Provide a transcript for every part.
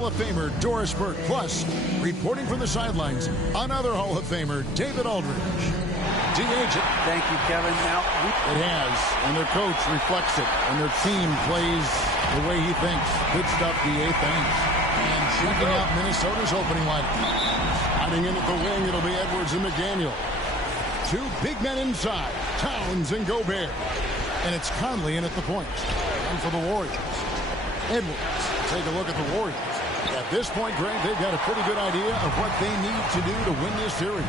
Hall of Famer Doris Burke. Plus, reporting from the sidelines, another Hall of Famer, David Aldridge. DH it. Thank you, Kevin. Now it has, and their coach reflects it, and their team plays the way he thinks. Good stuff, DA. Thanks. And checking out Minnesota's opening lineup. Hiding in at the wing, it'll be Edwards and McDaniel. Two big men inside, Towns and Gobert. And it's Conley in at the point. And for the Warriors, Edwards. Take a look at the Warriors. At this point, Greg, they've got a pretty good idea of what they need to do to win this series.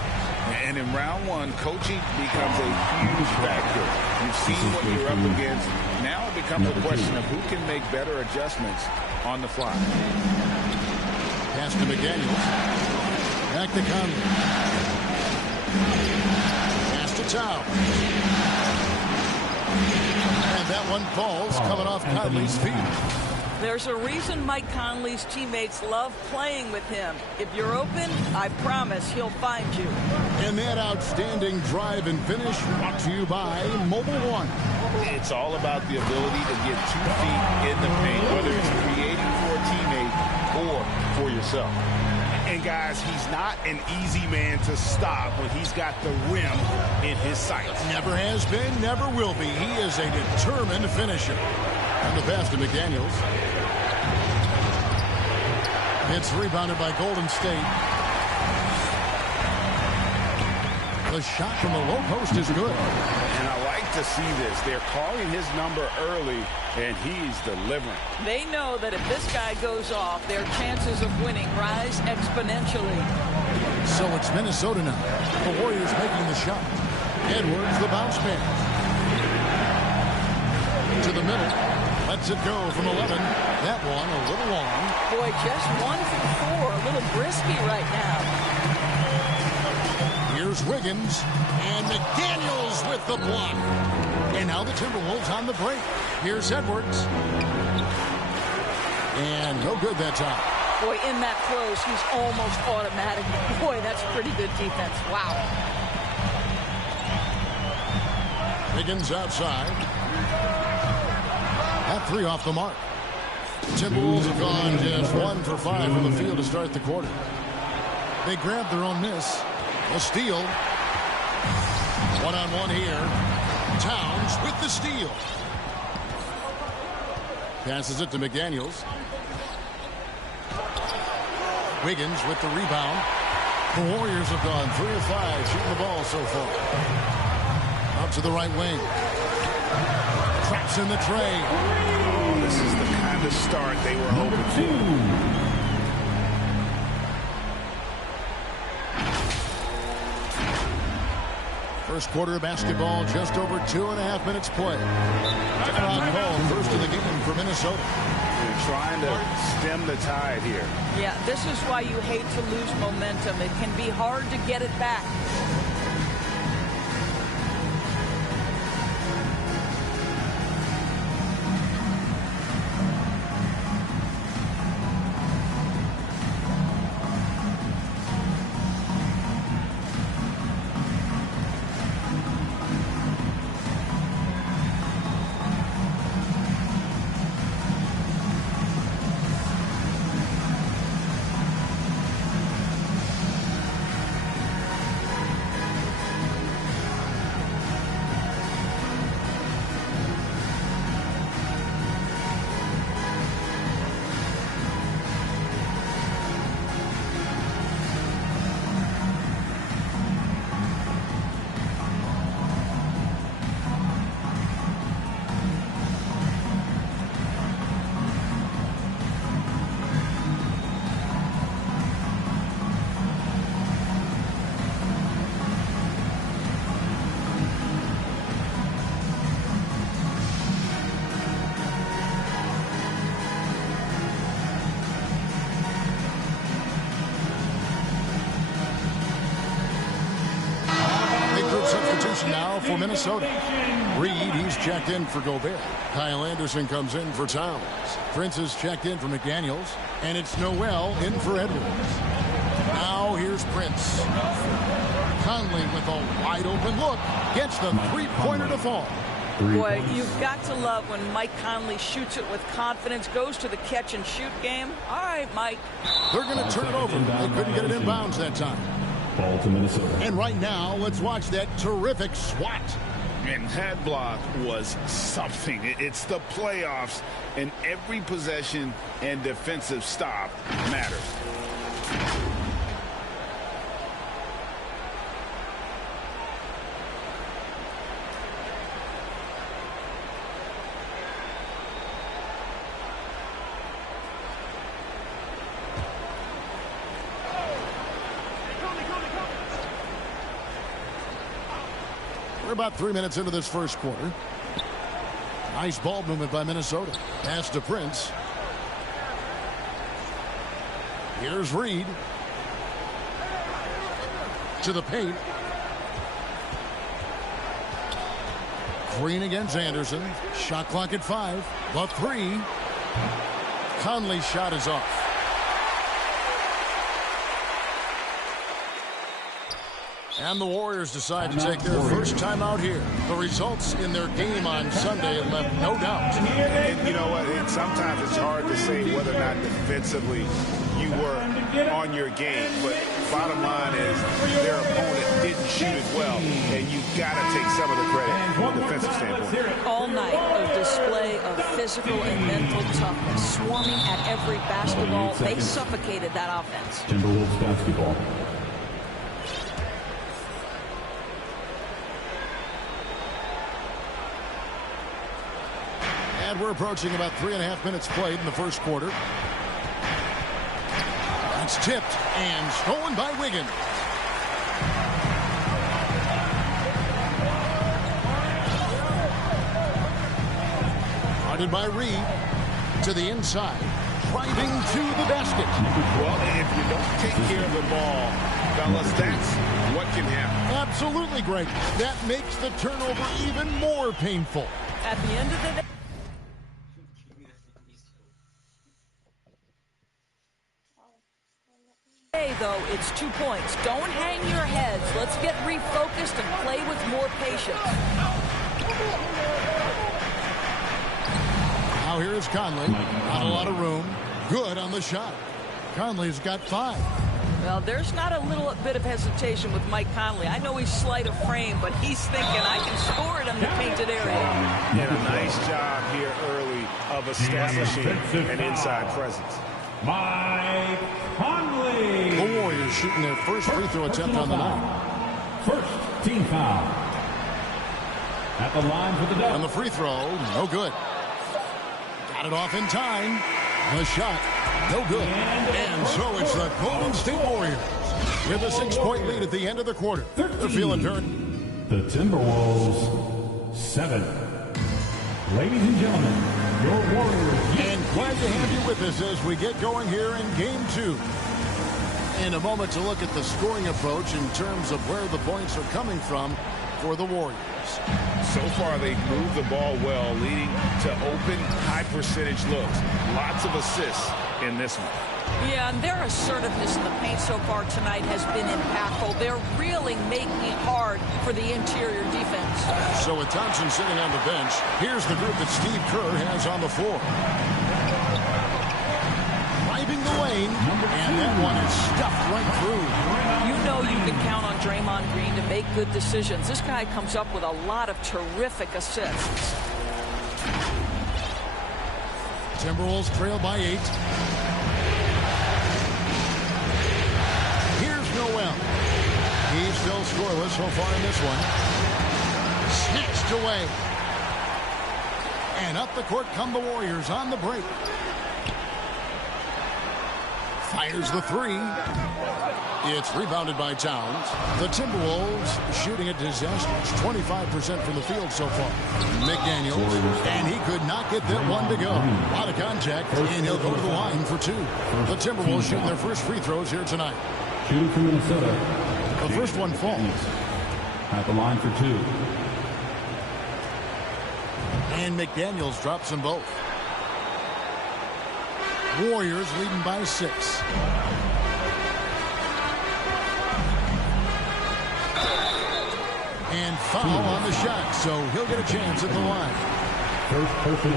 And in round one, coaching becomes a huge factor. You've seen what you're up against. Now it becomes a question of who can make better adjustments on the fly. Pass to McDaniels. Back to Conley. Pass to Towns. And that one falls coming off Conley's feet. There's a reason Mike Conley's teammates love playing with him. If you're open, I promise he'll find you. And that outstanding drive and finish brought to you by Mobile One. It's all about the ability to get 2 feet in the paint, whether it's creating for a teammate or for yourself. And guys, he's not an easy man to stop when he's got the rim in his sights. Never has been, never will be. He is a determined finisher. And the pass to McDaniels. It's rebounded by Golden State. The shot from the low post is good. And I like to see this. They're calling his number early, and he's delivering. They know that if this guy goes off, their chances of winning rise exponentially. So it's Minnesota now. The Warriors making the shot. Edwards, the bounce pass. To the middle. Lets it go from 11. That one a little long. Boy, just 1 for 4. A little brisky right now. Here's Wiggins. And McDaniels with the block. And now the Timberwolves on the break. Here's Edwards. And no good that time. Boy, in that close, he's almost automatic. Boy, that's pretty good defense. Wow. Wiggins outside. That 3 off the mark. Timberwolves have gone just 1 for 5 from the field to start the quarter. They grabbed their own miss. A steal. One-on-one here. Towns with the steal. Passes it to McDaniels. Wiggins with the rebound. The Warriors have gone 3 of 5 shooting the ball so far. Out to the right wing. Traps in the tray. Oh, this is the kind of start they were hoping for. First quarter of basketball, just over 2.5 minutes play. Timeout called first of the game for Minnesota. They're trying to stem the tide here. Yeah, this is why you hate to lose momentum. It can be hard to get it back. Now for Minnesota. Reed, he's checked in for Gobert. Kyle Anderson comes in for Towns. Prince is checked in for McDaniels. And it's Noel in for Edwards. Now here's Prince. Conley with a wide open look. Gets the three-pointer to fall. Boy, you've got to love when Mike Conley shoots it with confidence, goes to the catch-and-shoot game. All right, Mike. They're going to turn it over. They couldn't get it in bounds that time. Ball to Minnesota. And right now, let's watch that terrific swat. And that block was something. It's the playoffs, and every possession and defensive stop matters. We're about 3 minutes into this first quarter. Nice ball movement by Minnesota. Pass to Prince. Here's Reed. To the paint. Green against Anderson. Shot clock at 5. The 3. Conley's shot is off. And the Warriors decide to take their first time out here. The results in their game on Sunday left no doubt. And you know what? Sometimes it's hard to say whether or not defensively you were on your game. But bottom line is their opponent didn't shoot it well. And you've got to take some of the credit from a defensive standpoint. All night, a display of physical and mental toughness. Swarming at every basketball. They suffocated that offense. Timberwolves basketball. And we're approaching about 3.5 minutes played in the first quarter. That's tipped and stolen by Wiggins. Guarded by Reed to the inside, driving to the basket. Well, if you don't take care of the ball, fellas, that's what can happen. Absolutely great. That makes the turnover even more painful. At the end of the day, though, it's 2 points. Don't hang your heads. Let's get refocused and play with more patience. Now here is Conley. Not a lot of room. Good on the shot. Conley's got 5. Well, there's not a little bit of hesitation with Mike Conley. I know he's slight of frame, but he's thinking, I can score it in the painted area. And a nice job here early of establishing an inside presence. Mike Conley. The Warriors shooting their first free throw attempt on the night. First team foul. At the line for the double. And the free throw, no good. Got it off in time. The shot, no good. And so it's the Golden State Warriors with a 6-point lead at the end of the quarter. They're feeling very... The Timberwolves 7. Ladies and gentlemen, your Warriors. And glad to have you with us as we get going here in Game 2. In a moment to look at the scoring approach in terms of where the points are coming from for the Warriors. So far, they've moved the ball well, leading to open, high-percentage looks. Lots of assists in this one. Yeah, and their assertiveness in the paint so far tonight has been impactful. They're really making it hard for the interior defense. So with Thompson sitting on the bench, here's the group that Steve Kerr has on the floor. Driving the lane, and that one is stuffed right through. You know you can count on Draymond Green to make good decisions. This guy comes up with a lot of terrific assists. Timberwolves trail by 8. Here's Noel. He's still scoreless so far in this one. Snatched away. And up the court come the Warriors on the break. Fires the 3. It's rebounded by Towns. The Timberwolves shooting a disastrous 25% from the field so far. McDaniels, and he could not get that one to go. A lot of contact, and he'll go to the line for 2. The Timberwolves shooting their first free throws here tonight. Shooting from Minnesota. The first one falls. At the line for 2. And McDaniels drops them both. Warriors leading by 6. And foul on the shot, so he'll get a chance at the line.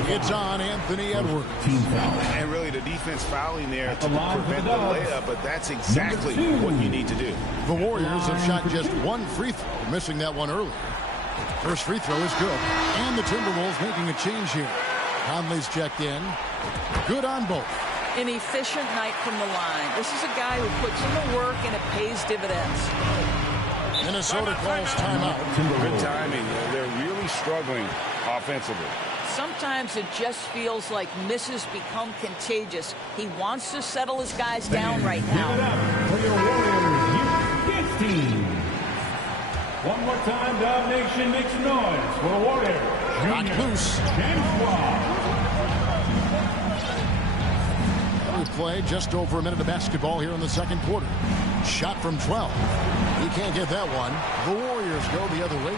It's on Anthony Edwards. And really the defense fouling there to prevent the layup, but that's exactly what you need to do. The Warriors have shot just one free throw, missing that one earlier. First free throw is good. And the Timberwolves making a change here. Conley's checked in. Good on both. An efficient night from the line. This is a guy who puts in the work and it pays dividends. Minnesota calls timeout. Good timing. They're really struggling offensively. Sometimes it just feels like misses become contagious. He wants to settle his guys down right now. Give it up for your Warriors Youth Kids team. One more time, Dog Nation makes noise for the Warriors. Knocked loose. James Wall. Play just over a minute of basketball here in the second quarter. Shot from 12. He can't get that one. The Warriors go the other way.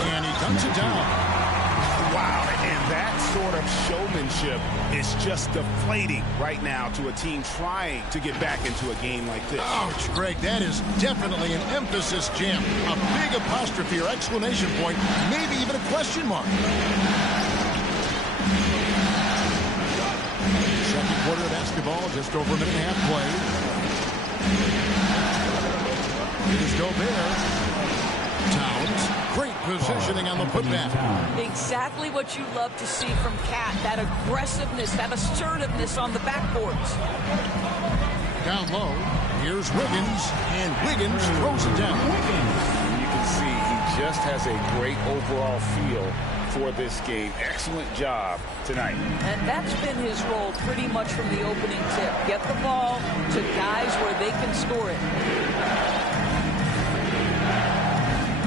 And he dunks it down. Wow, and that sort of showmanship is just deflating right now to a team trying to get back into a game like this. Ouch, Greg, that is definitely an emphasis jam. A big apostrophe or exclamation point, maybe even a question mark. Second quarter of basketball, just over a minute and a half played. Here's Gobert. Towns. Great positioning on the putback. Exactly what you love to see from Cat. That aggressiveness, that assertiveness on the backboards. Down low. Here's Wiggins. And Wiggins throws it down. You can see he just has a great overall feel for this game. Excellent job tonight. And that's been his role pretty much from the opening tip. Get the ball to guys where they can score it.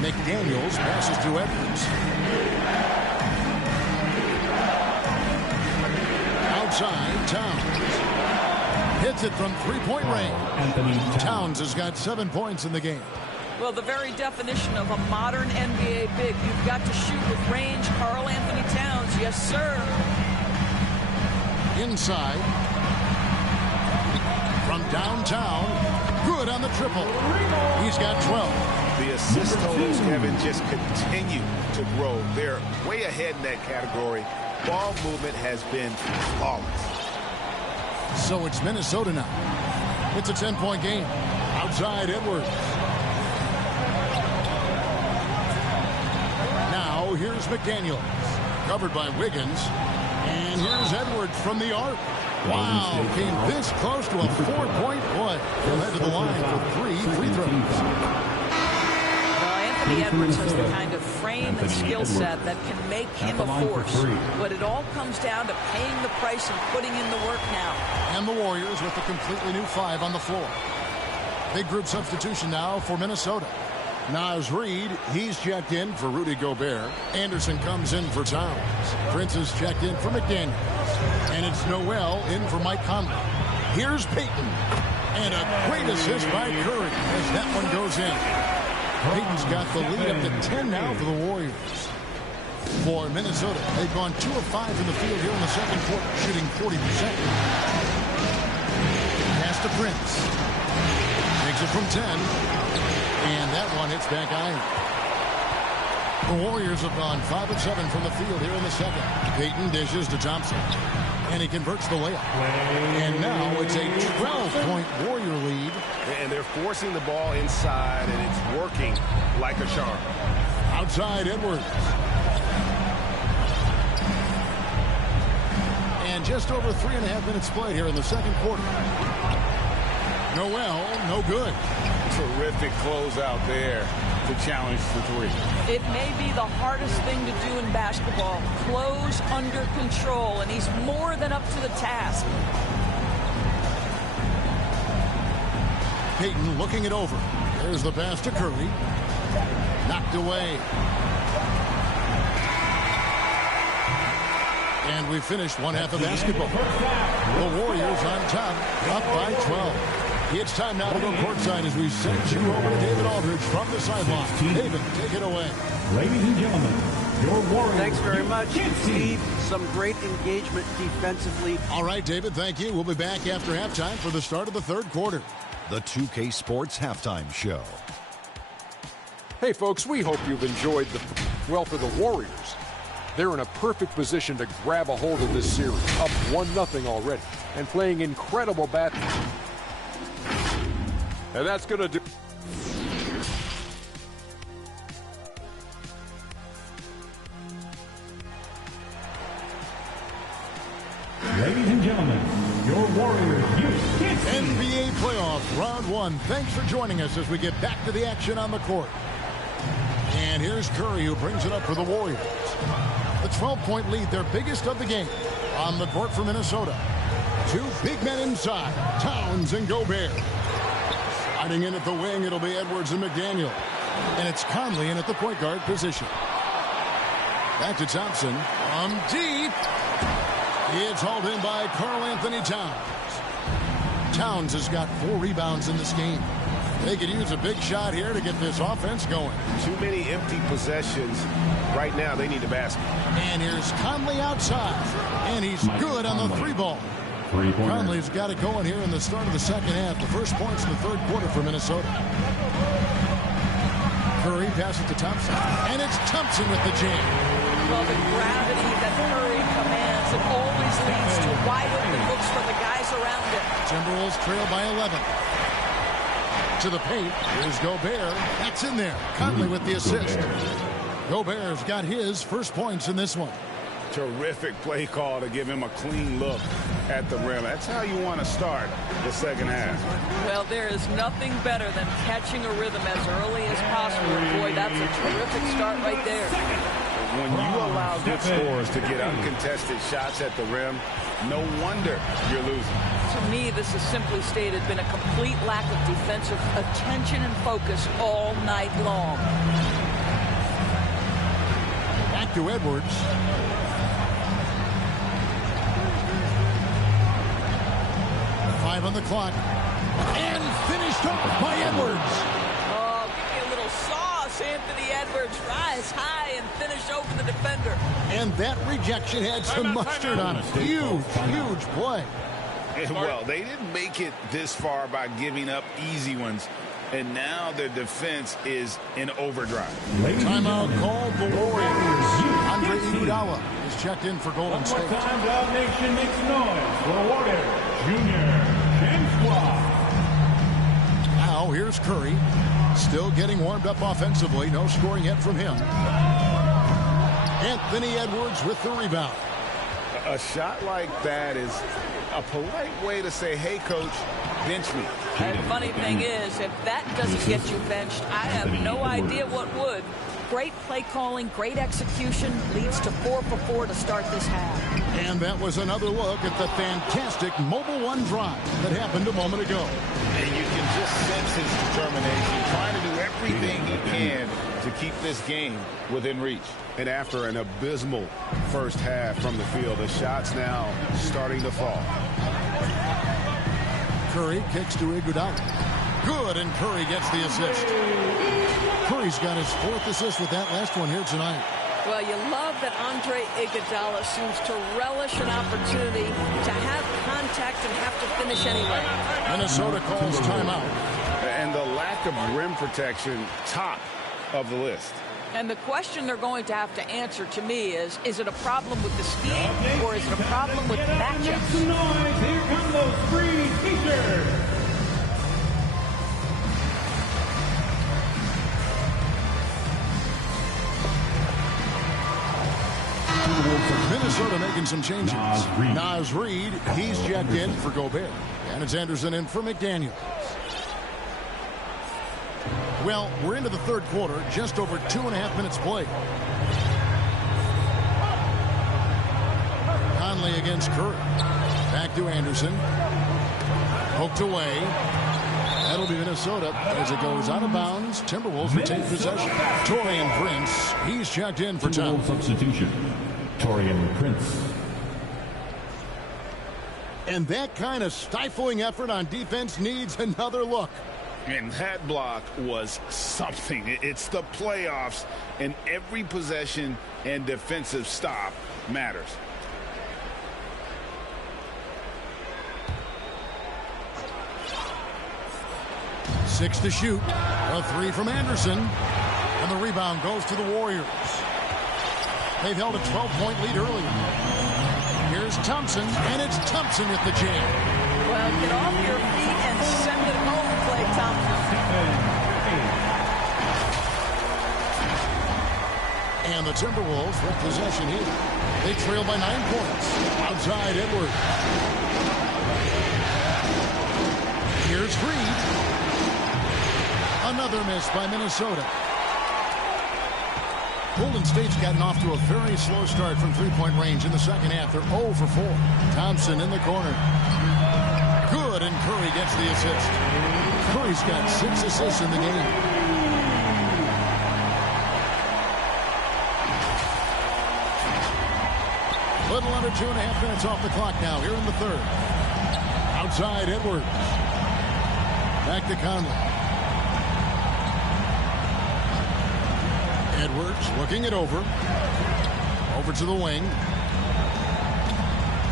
McDaniels passes to Edwards. Outside, Towns. Hits it from three-point range. Towns has got 7 points in the game. Well, the very definition of a modern NBA big. You've got to shoot with range. Karl Anthony Towns, yes, sir. Inside. From downtown. Good on the triple. He's got 12. The assist totals, Kevin, just continue to grow. They're way ahead in that category. Ball movement has been flawless. So it's Minnesota now. It's a 10-point game. Outside, Edwards. Now here's McDaniels. Covered by Wiggins. And here's Edwards from the arc. Wow, came this close to a 4-point play. He'll head to the line for 3 free throws. Anthony Edwards has the kind of frame and skill set that can make him a force. But it all comes down to paying the price and putting in the work now. And the Warriors with a completely new 5 on the floor. Big group substitution now for Minnesota. Naz Reid, he's checked in for Rudy Gobert. Anderson comes in for Towns. Prince is checked in for McDaniels. And it's Noel in for Mike Conley. Here's Payton. And a great assist by Curry as that one goes in. Payton's got the lead up to 10 now for the Warriors. For Minnesota, they've gone 2 of 5 in the field here in the second quarter, shooting 40%. Pass to Prince. Takes it from 10. And that one hits back iron. The Warriors have gone 5 of 7 from the field here in the second. Payton dishes to Thompson. And he converts the layup. And now it's a 12-point Warrior lead. And they're forcing the ball inside, and it's working like a charm. Outside, Edwards. And just over 3.5 minutes played here in the second quarter. Noel, no good. Terrific closeout there to challenge the 3. It may be the hardest thing to do in basketball. Close under control, and he's more than up to the task. Payton looking it over. There's the pass to Curry. Knocked away. And we finished one half of basketball. The Warriors on top, up by 12. It's time now to go courtside as we send you over to David Aldridge from the sideline. David, take it away. Ladies and gentlemen, your Warriors. Thanks very much, Steve. Some great engagement defensively. All right, David, thank you. We'll be back after halftime for the start of the third quarter. the 2K Sports Halftime Show. Hey folks, we hope you've enjoyed well, for the Warriors, they're in a perfect position to grab a hold of this series, up 1-0 already, and playing incredible basketball. And that's going to do. Ladies and gentlemen, your Warriors NBA playoff round 1. Thanks for joining us as we get back to the action on the court. And here's Curry, who brings it up for the Warriors. The 12-point lead, their biggest of the game. On the court for Minnesota. Two big men inside, Towns and Gobert. Sliding in at the wing, it'll be Edwards and McDaniel. And it's Conley in at the point guard position. Back to Thompson. From deep. It's hauled in by Karl Anthony Towns. Towns has got 4 rebounds in this game. They could use a big shot here to get this offense going. Too many empty possessions. Right now, they need a basket. And here's Conley outside. And he's good on the 3-ball. Conley's got it going here in the start of the second half. The first points in the third quarter for Minnesota. Curry passes to Thompson. And it's Thompson with the jam. Well, the gravity that Curry commands, it always leads to wide open looks for the guys around him. Timberwolves trail by 11. To the paint. Here's Gobert. That's in there. Conley with the assist. Gobert's got his first points in this one. Terrific play call to give him a clean look at the rim. That's how you want to start the second half. Well, there is nothing better than catching a rhythm as early as possible. Boy, that's a terrific start right there. When you allow good scorers to get uncontested shots at the rim, no wonder you're losing. To me, this has simply stated been a complete lack of defensive attention and focus all night long. Back to Edwards. Five on the clock. And finished up by Edwards. Oh, give me a little sauce, Anthony Edwards. Rise high and finish over the defender. And that rejection had some mustard on it. Huge play. Well, they didn't make it this far by giving up easy ones. And now their defense is in overdrive. Timeout called the Warriors. Andre Iguodala is checked in for Golden State. One more time, Dog Nation makes noise for Warriors Junior James Squad. Now here's Curry. Still getting warmed up offensively. No scoring yet from him. Anthony Edwards with the rebound. A shot like that is a polite way to say, hey, coach, bench me. And the funny thing is, if that doesn't get you benched, I have no idea what would. Great play calling, great execution, leads to 4 for 4 to start this half. And that was another look at the fantastic Mobile One drive that happened a moment ago. And you can just sense his determination, trying to do everything he can to keep this game within reach. And after an abysmal first half from the field, the shots now starting to fall. Curry kicks to Iguodala. Good, and Curry gets the assist. Curry's got his 4th assist with that last one here tonight. Well, you love that Andre Iguodala seems to relish an opportunity to have contact and have to finish anyway. Minnesota calls timeout. And the lack of rim protection, top of the list. And the question they're going to have to answer to me is it a problem with the speed or is it a problem with matchups? Here come those free t-shirts. Minnesota making some changes. Naz Reid, he's checked in for Gobert. And it's Anderson in for McDaniel. Well, we're into the third quarter, just over 2.5 minutes played. Conley against Curry. Back to Anderson. Poked away. That'll be Minnesota as it goes out of bounds. Timberwolves retain possession. Taurean Prince, he's checked in for time. Substitution. Taurean Prince. And that kind of stifling effort on defense needs another look. And that block was something. It's the playoffs, and every possession and defensive stop matters. 6 to shoot. A 3 from Anderson. And the rebound goes to the Warriors. They've held a 12-point lead earlier. Here's Thompson, and it's Thompson with the jam. Well, get off your feet and send it home, Klay Thompson. And the Timberwolves with possession here. They trail by 9 points. Outside Edwards. Here's Reed. Another miss by Minnesota. Golden State's gotten off to a very slow start from three-point range in the second half. They're 0 for 4. Thompson in the corner. Good, and Curry gets the assist. Curry's got 6 assists in the game. Little under 2.5 minutes off the clock now here in the third. Outside Edwards. Back to Conley. Edwards looking it over. Over to the wing.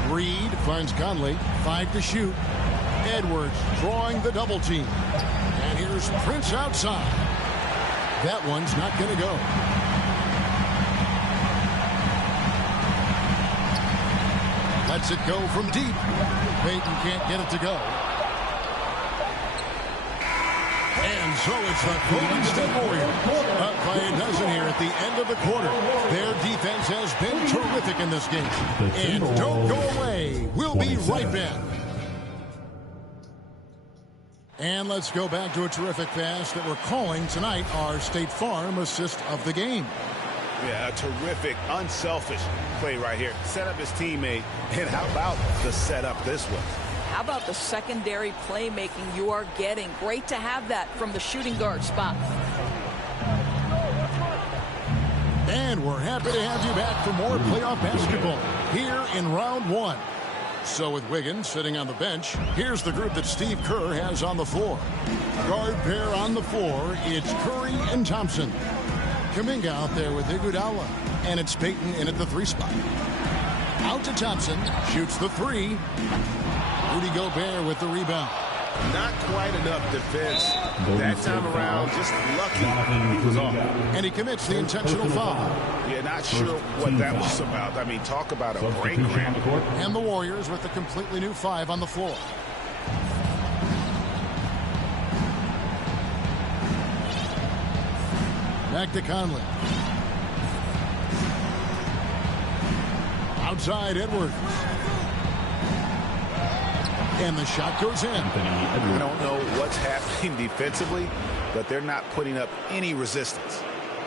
Reed finds Conley. 5 to shoot. Edwards drawing the double team. And here's Prince outside. That one's not going to go. Lets it go from deep. Payton can't get it to go. And so it's the Golden State Warriors up by a dozen here at the end of the quarter. Their defense has been terrific in this game. And don't go away. We'll be right back. And let's go back to a terrific pass that we're calling tonight our State Farm assist of the game. Yeah, a terrific, unselfish play right here. Set up his teammate. And how about the setup this one? How about the secondary playmaking you are getting? Great to have that from the shooting guard spot. And we're happy to have you back for more playoff basketball here in round 1. So with Wiggins sitting on the bench, here's the group that Steve Kerr has on the floor. Guard pair on the floor, it's Curry and Thompson. Kuminga out there with Iguodala, and it's Payton in at the 3 spot. Out to Thompson, shoots the 3. Rudy Gobert with the rebound. Not quite enough defense that time around. Just lucky he was off. And he commits the intentional foul. Yeah, not sure what that was about. I mean, talk about a break grab. And the Warriors with a completely new 5 on the floor. Back to Conley. Outside Edwards. And the shot goes in. I don't know what's happening defensively, but they're not putting up any resistance.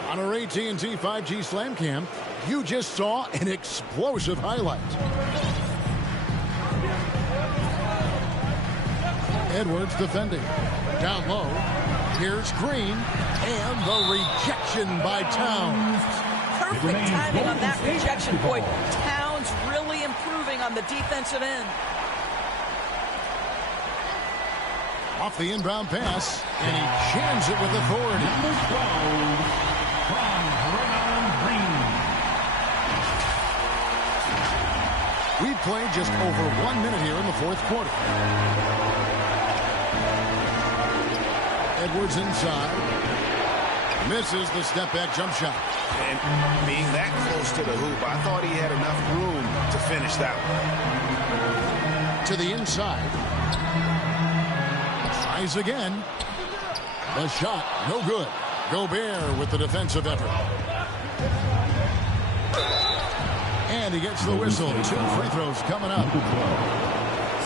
On our AT&T 5G Slam Cam, you just saw an explosive highlight. Edwards defending. Down low. Here's Green. And the rejection by Towns. Perfect timing on that rejection point. Towns really improving on the defensive end. Off the inbound pass, and he jams it with authority. We've played just over 1 minute here in the fourth quarter. Edwards inside. Misses the step-back jump shot. And being that close to the hoop, I thought he had enough room to finish that one. To the inside. Tries again. The shot, no good. Gobert with the defensive effort. And he gets the whistle. 2 free throws coming up.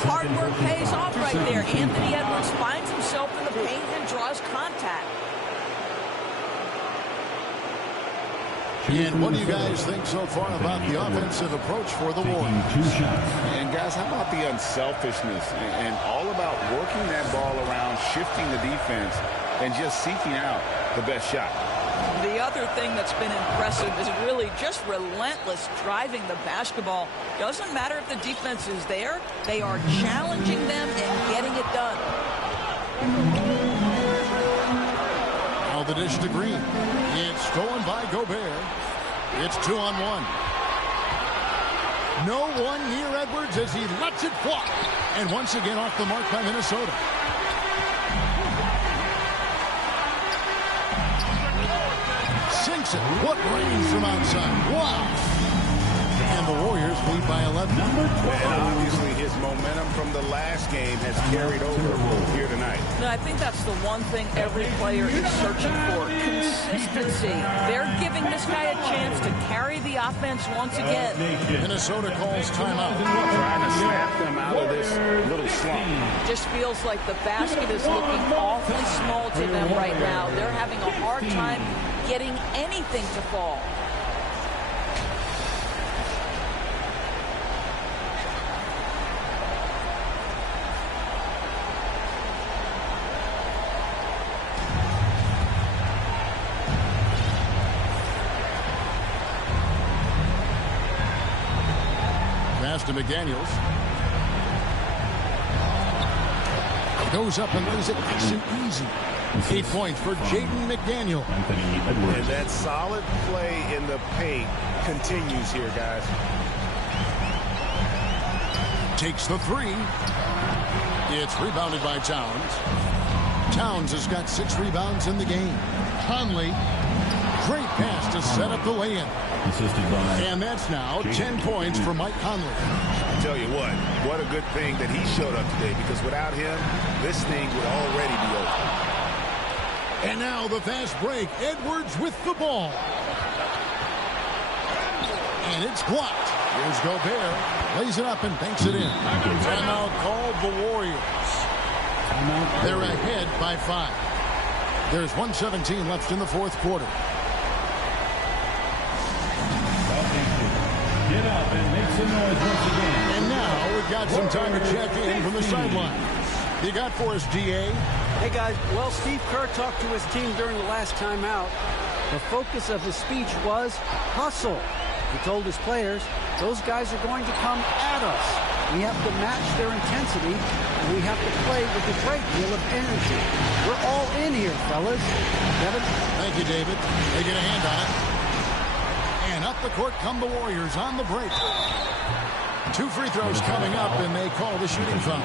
Hard work pays off right there. Anthony Edwards finds himself in the paint and draws contact. And what do you guys think so far about the offensive approach for the Warriors? And guys, how about the unselfishness and all about working that ball around, shifting the defense, and just seeking out the best shot? The other thing that's been impressive is really just relentless driving the basketball. Doesn't matter if the defense is there. They are challenging them and getting it done. Now the dish to Green. It's stolen by Gobert. It's 2-on-1. No one near Edwards as he lets it fly. And once again off the mark by Minnesota. sinks it. What range from outside. Wow. And the Warriors lead by 11. Number 12. And obviously his momentum from the last game has carried over here tonight. No, I think that's the one thing every player is searching for. Consistency. They're giving this guy a chance to carry the offense once again. Minnesota calls timeout. Trying to snap them out of this little slump. Just feels like the basket is looking awfully small to them right now. They're having a hard time getting anything to fall. To McDaniels. Goes up and lays it nice and easy. 8 points for Jaden McDaniel. And that solid play in the paint continues here, guys. Takes the three. It's rebounded by Towns. Towns has got 6 rebounds in the game. Conley. Great pass to set up the lay-in. And that's now 10 points for Mike Conley. I'll tell you what a good thing that he showed up today, because without him, this thing would already be over. And now the fast break. Edwards with the ball. And it's blocked. Here's Gobert. Lays it up and banks it in. Timeout called the Warriors. They're ahead by 5. There's 1:17 left in the fourth quarter. Get up and make some noise once again. And now we've got some time to check in from the sideline. You got for us, DA? Hey, guys. Well, Steve Kerr talked to his team during the last timeout. The focus of his speech was hustle. He told his players, those guys are going to come at us. We have to match their intensity, and we have to play with a great deal of energy. We're all in here, fellas. Kevin? Thank you, David. They get a hand on it. And up the court come the Warriors on the break. 2 free throws coming up, and they call the shooting foul.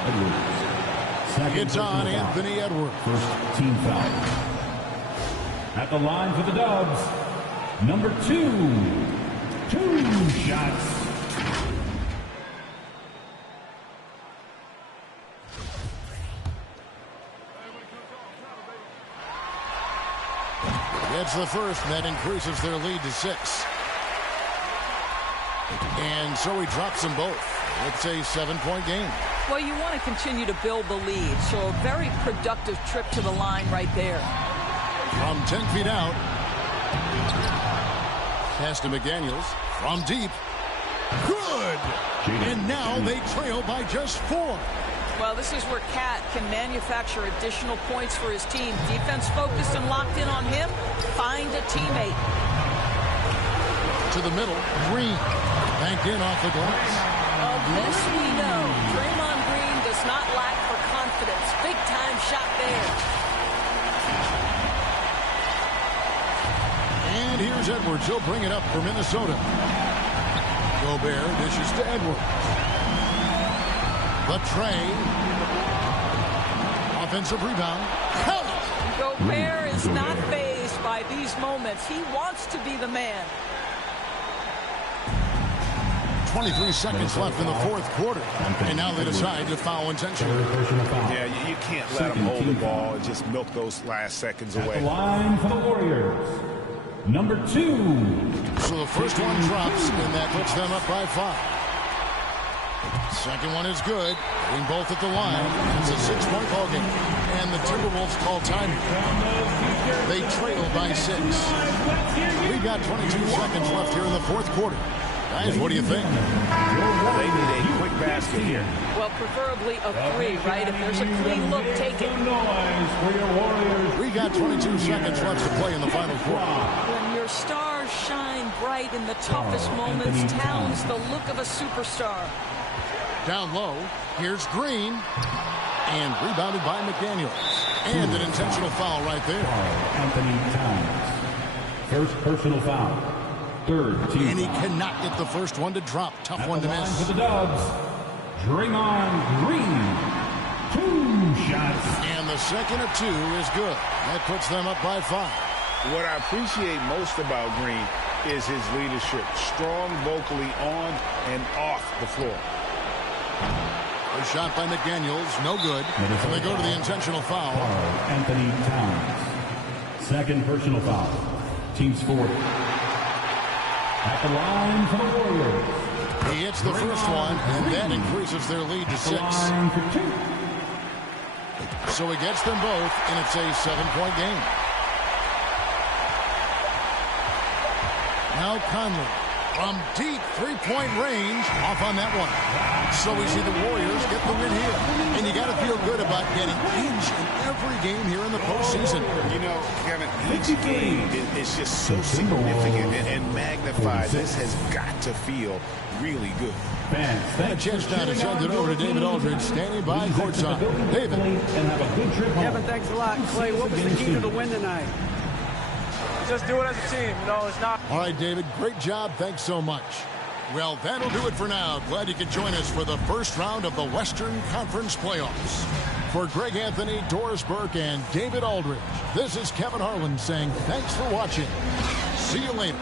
It's on Anthony Edwards. First team foul. At the line for the Dubs, number 2. 2 shots. It's the first, and that increases their lead to 6. And so he drops them both. It's a 7-point game. Well, you want to continue to build the lead, so a very productive trip to the line right there. From 10 feet out. Pass to McDaniels. From deep. Good! And now they trail by just 4. Well, this is where Cat can manufacture additional points for his team. Defense focused and locked in on him. Find a teammate. To the middle. Green. Banked in off the glass. Of this we know. Draymond Green does not lack for confidence. Big time shot there. And here's Edwards. He'll bring it up for Minnesota. Gobert dishes to Edwards. The tray. Offensive rebound. Count it. Gobert is not fazed by these moments. He wants to be the man. 23 seconds left in the fourth quarter. And now they decide to foul intentionally. Yeah, you can't let them hold the ball and just milk those last seconds away. At the line for the Warriors, number 2. So the first one drops, and that puts them up by 5. Second one is good. In both at the line. It's a 6-point ball game. And the Timberwolves call time. They trail by 6. We've got 22 seconds left here in the fourth quarter. Guys, what do you think? They need a quick basket here. Well, preferably a 3, right? If there's a clean look, take it. We got 22 seconds left to play in the final quarter. When your stars shine bright in the toughest moments, Towns the look of a superstar. Down low, here's Green. And rebounded by McDaniels. And an intentional foul right there. Anthony Towns. First personal foul. Third team. And he cannot get the first one to drop. Tough one to miss. For the Dubs, Draymond Green. 2 shots. And the second of 2 is good. That puts them up by 5. What I appreciate most about Green is his leadership. Strong vocally on and off the floor. A shot by McDaniels, no good. And they go to the intentional foul. Anthony Towns. Second personal foul. Team's fourth. At the line for the Warriors. He hits the first one, and that increases their lead to 6. Line for 2. So he gets them both, and it's a 7-point game. Now Conley from deep three-point range off on that one. So we see the Warriors get the win here. And you got to feel good about getting each and every game here in the postseason. You know, Kevin, each game is just so significant and magnified. This has got to feel really good. And a chance now to send it over to David Aldridge, standing by courtside. David. Kevin, thanks a lot. Clay, what was the key to the win tonight? Just do it as a team. You know, it's not. All right, David, great job. Thanks so much. Well, that'll do it for now. Glad you could join us for the first round of the Western Conference playoffs. For Greg Anthony, Doris Burke, and David Aldridge, this is Kevin Harlan saying thanks for watching. See you later.